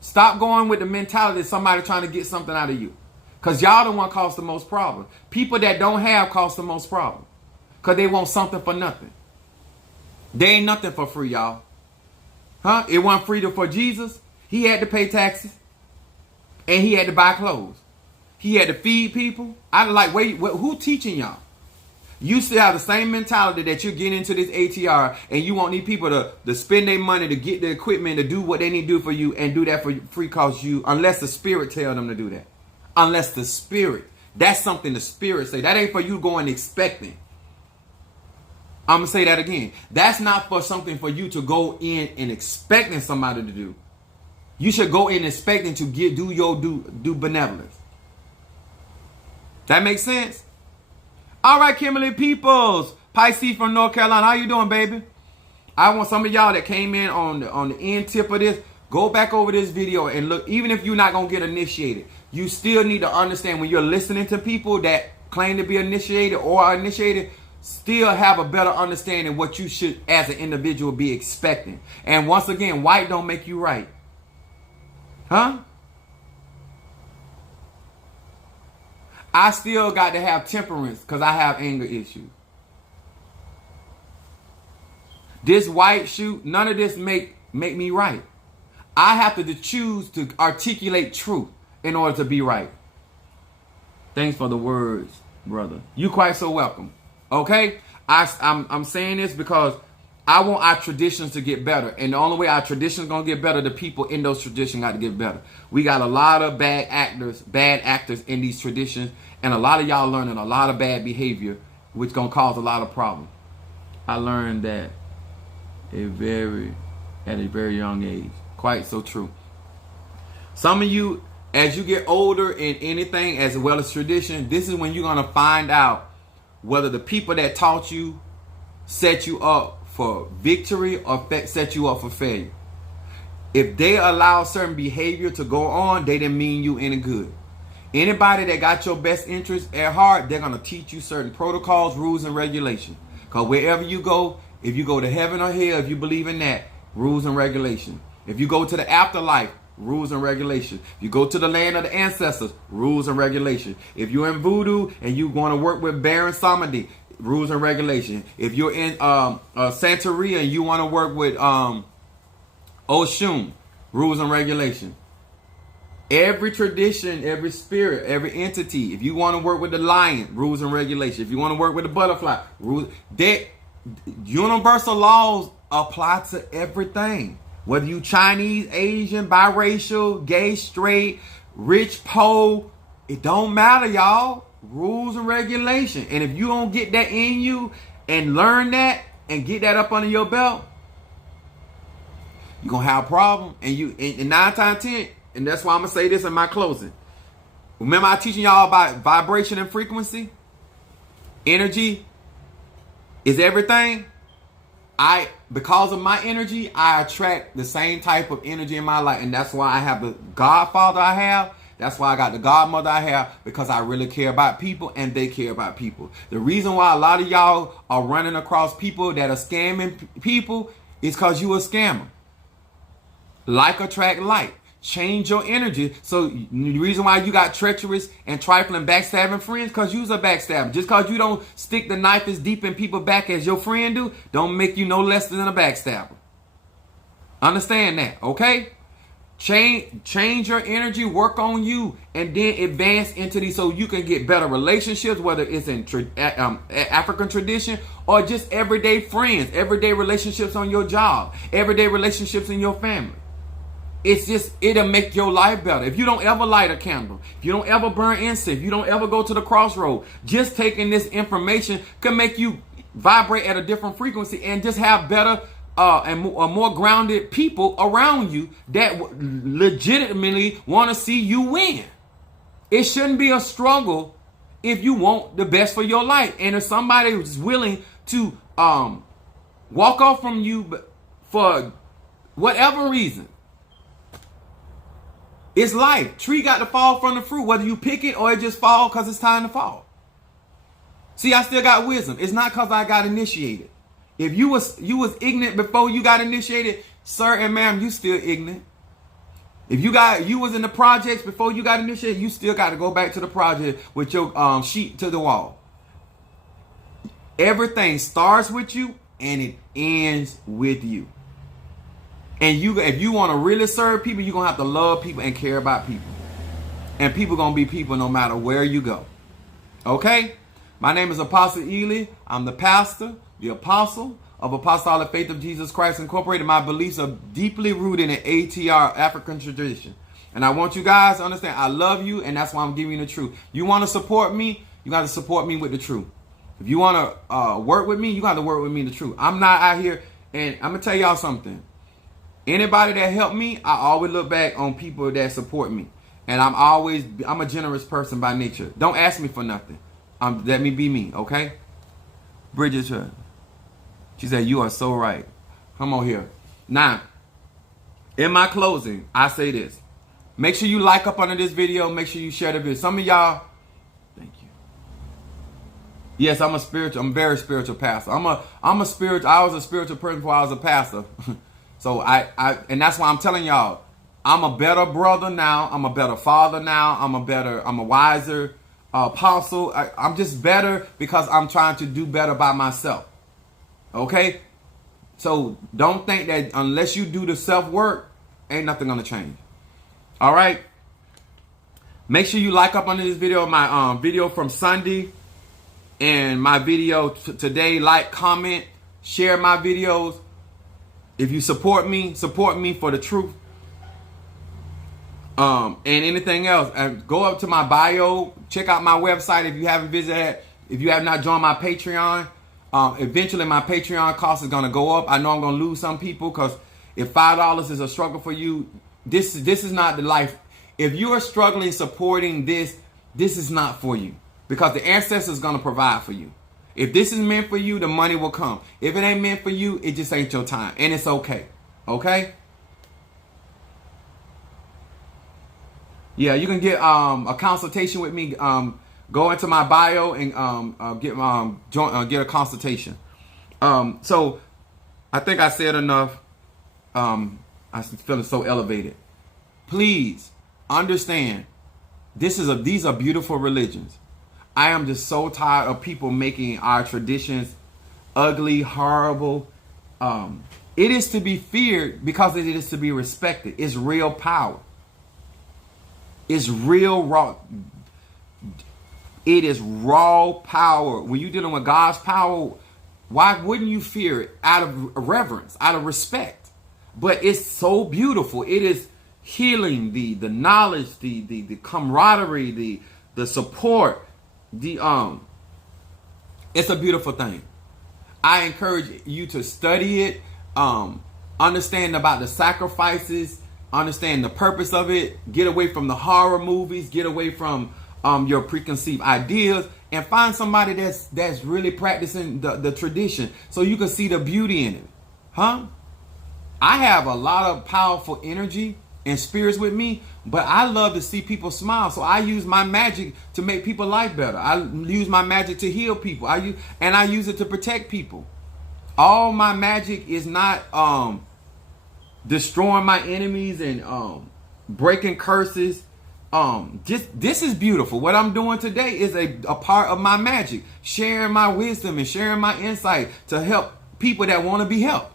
Stop going with the mentality of somebody trying to get something out of you. Because y'all the one cause the most problems. People that don't have cause the most problems. Because they want something for nothing. They ain't nothing for free, y'all. Huh? It wasn't free for Jesus. He had to pay taxes. And he had to buy clothes. He had to feed people. Who teaching y'all? You still have the same mentality that you're getting into this ATR and you want these people to spend their money to get the equipment to do what they need to do for you and do that for free cause you, unless the spirit tell them to do that. Unless the spirit. That's something the spirit say. That ain't for you going expecting. I'm going to say that again. That's not for something for you to go in and expecting somebody to do. You should go in expecting to do benevolence. That makes sense? All right, Kimberly Peoples, Pisces from North Carolina. How you doing, baby? I want some of y'all that came in on the end tip of this. Go back over this video and look. Even if you're not going to get initiated, you still need to understand when you're listening to people that claim to be initiated or are initiated, still have a better understanding what you should as an individual be expecting. And once again, white don't make you right. Huh? I still got to have temperance because I have anger issues. This white shoot, none of this make me right. I have to choose to articulate truth in order to be right. Thanks for the words, brother. You quite so welcome. Okay? I'm saying this because I want our traditions to get better. And the only way our traditions going to get better, the people in those traditions got to get better. We got a lot of bad actors in these traditions. And a lot of y'all learning a lot of bad behavior, which going to cause a lot of problems. I learned that at a very young age. Quite so true. Some of you, as you get older in anything as well as tradition, this is when you're going to find out whether the people that taught you set you up for victory or set you up for failure. If they allow certain behavior to go on, they didn't mean you any good. Anybody that got your best interest at heart, they're going to teach you certain protocols, rules, and regulations. Because wherever you go, if you go to heaven or hell, if you believe in that, rules and regulations. If you go to the afterlife, rules and regulations. If you go to the land of the ancestors, rules and regulations. If you're in voodoo and you want to work with Baron Samedi, rules and regulations. If you're in Santeria and you want to work with Oshun, rules and regulations. Every tradition, every spirit, every entity. If you want to work with the lion, rules and regulations. If you want to work with the butterfly, rules. That universal laws apply to everything. Whether you Chinese, Asian, biracial, gay, straight, rich, poor, it don't matter, y'all. Rules and regulations. And if you don't get that in you and learn that and get that up under your belt, you're going to have a problem. And 9 times 10, and that's why I'm going to say this in my closing. Remember I teaching y'all about vibration and frequency? Energy is everything. Because of my energy, I attract the same type of energy in my life. And that's why I have the godfather I have. That's why I got the godmother I have, because I really care about people and they care about people. The reason why a lot of y'all are running across people that are scamming people is because you a scammer. Like attract like. Change your energy. So the reason why you got treacherous and trifling backstabbing friends, because you's a backstabber. Just because you don't stick the knife as deep in people's back as your friend do, don't make you no less than a backstabber. Understand that, okay? Change your energy, work on you, and then advance into these so you can get better relationships, whether it's in African tradition or just everyday friends, everyday relationships on your job, everyday relationships in your family. It's just, it'll make your life better. If you don't ever light a candle, if you don't ever burn incense, if you don't ever go to the crossroad, just taking this information can make you vibrate at a different frequency and just have better and more grounded people around you that legitimately want to see you win. It shouldn't be a struggle if you want the best for your life. And if somebody is willing to walk off from you for whatever reason, it's life. Tree got to fall from the fruit, whether you pick it or it just fall because it's time to fall. See, I still got wisdom. It's not because I got initiated. If you was ignorant before you got initiated, sir and ma'am, you still ignorant. If you was in the projects before you got initiated, you still got to go back to the project with your sheet to the wall. Everything starts with you and it ends with you. And if you want to really serve people, you're going to have to love people and care about people. And people going to be people no matter where you go. Okay? My name is Apostle Ely. I'm the pastor, the apostle of Apostolic Faith of Jesus Christ Incorporated. My beliefs are deeply rooted in ATR, African tradition. And I want you guys to understand, I love you, and that's why I'm giving you the truth. You want to support me, you got to support me with the truth. If you want to work with me, you got to work with me the truth. I'm not out here, and I'm going to tell y'all something. Anybody that helped me, I always look back on people that support me. And I'm a generous person by nature. Don't ask me for nothing. Let me be me, okay? Bridget, she said, you are so right. Come on here. Now, In my closing, I say this. Make sure you like up under this video. Make sure you share the video. Some of y'all, thank you. Yes, I'm very spiritual pastor. I was a spiritual person before I was a pastor. So and that's why I'm telling y'all, I'm a better brother now. I'm a better father now. I'm a wiser apostle. I'm just better because I'm trying to do better by myself. Okay? So don't think that unless you do the self-work, ain't nothing gonna change. All right? Make sure you like up under this video, my video from Sunday and my video today. Like, comment, share my videos. If you support me for the truth. And anything else, go up to my bio, check out my website if you haven't visited. If you have not joined my Patreon, eventually my Patreon cost is gonna go up. I know I'm gonna lose some people because if $5 is a struggle for you, this is not the life. If you are struggling supporting this is not for you because the ancestors is gonna provide for you. If this is meant for you, the money will come. If it ain't meant for you, it just ain't your time, and it's okay. Okay. Yeah, you can get a consultation with me. Go into my bio and get a consultation. So I think I said enough. I'm feeling so elevated. Please understand, these are beautiful religions. I am just so tired of people making our traditions ugly, horrible. It is to be feared because it is to be respected. It's real power. It's real raw. It is raw power. When you're dealing with God's power, why wouldn't you fear it? Out of reverence, out of respect. But it's so beautiful. It is healing, the knowledge, the camaraderie, the support. It's a beautiful thing. I encourage you to study it, understand about the sacrifices, understand the purpose of it, get away from the horror movies, get away from your preconceived ideas, and find somebody that's really practicing the tradition so you can see the beauty in it. Huh? I have a lot of powerful energy and spirits with me, but I love to see people smile. So I use my magic to make people's life better. I use my magic to heal people. I use it to protect people. All my magic is not destroying my enemies and breaking curses. This is beautiful. What I'm doing today is a part of my magic, sharing my wisdom and sharing my insight to help people that want to be helped.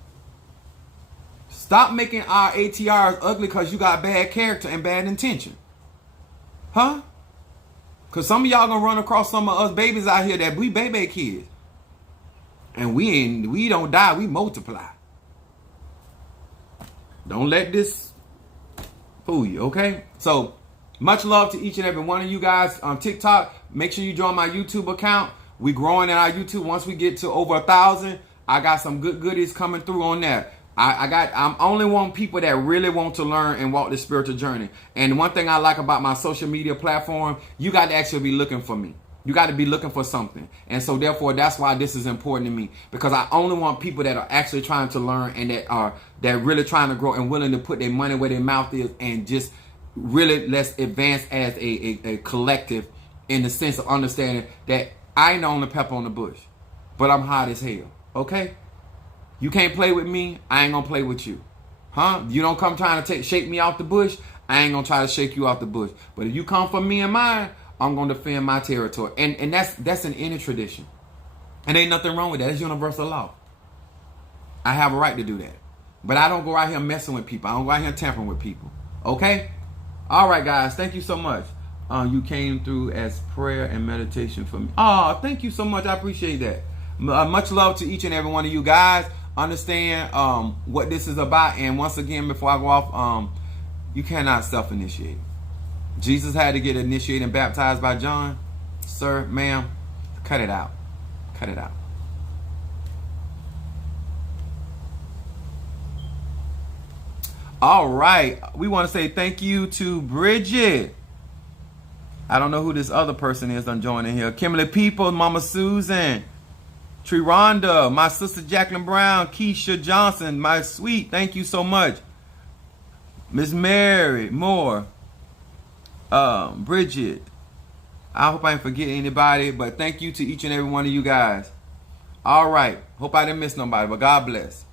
Stop making our ATRs ugly because you got bad character and bad intention. Huh? Because some of y'all gonna run across some of us babies out here that we baby kids. And we don't die, we multiply. Don't let this fool you, okay? So, much love to each and every one of you guys on TikTok. Make sure you join my YouTube account. We growing in our YouTube. Once we get to over 1,000, I got some good goodies coming through on that. I'm only want people that really want to learn and walk the spiritual journey. And one thing I like about my social media platform, you got to actually be looking for me. You got to be looking for something. And so therefore, that's why this is important to me, because I only want people that are actually trying to learn and that really trying to grow and willing to put their money where their mouth is and just really let's advance as a collective in the sense of understanding that I ain't the only pepper on the bush, but I'm hot as hell. Okay? You can't play with me, I ain't gonna play with you. Huh? You don't come trying to shake me off the bush, I ain't gonna try to shake you off the bush. But if you come for me and mine, I'm gonna defend my territory. And that's an inner tradition. And ain't nothing wrong with that. It's universal law. I have a right to do that. But I don't go out here messing with people. I don't go out here tampering with people. Okay? All right, guys. Thank you so much. You came through as prayer and meditation for me. Oh, thank you so much. I appreciate that. Much love to each and every one of you guys. Understand what this is about. And once again, before I go off, you cannot self-initiate. Jesus had to get initiated and baptized by John. Sir, ma'am, cut it out. Cut it out. All right. We want to say thank you to Bridget. I don't know who this other person is I'm joining here. Kimberly People, Mama Susan, Triranda, my sister Jacqueline Brown, Keisha Johnson, my sweet, thank you so much. Miss Mary Moore, Bridget. I hope I didn't forget anybody, but thank you to each and every one of you guys. All right. Hope I didn't miss nobody, but God bless.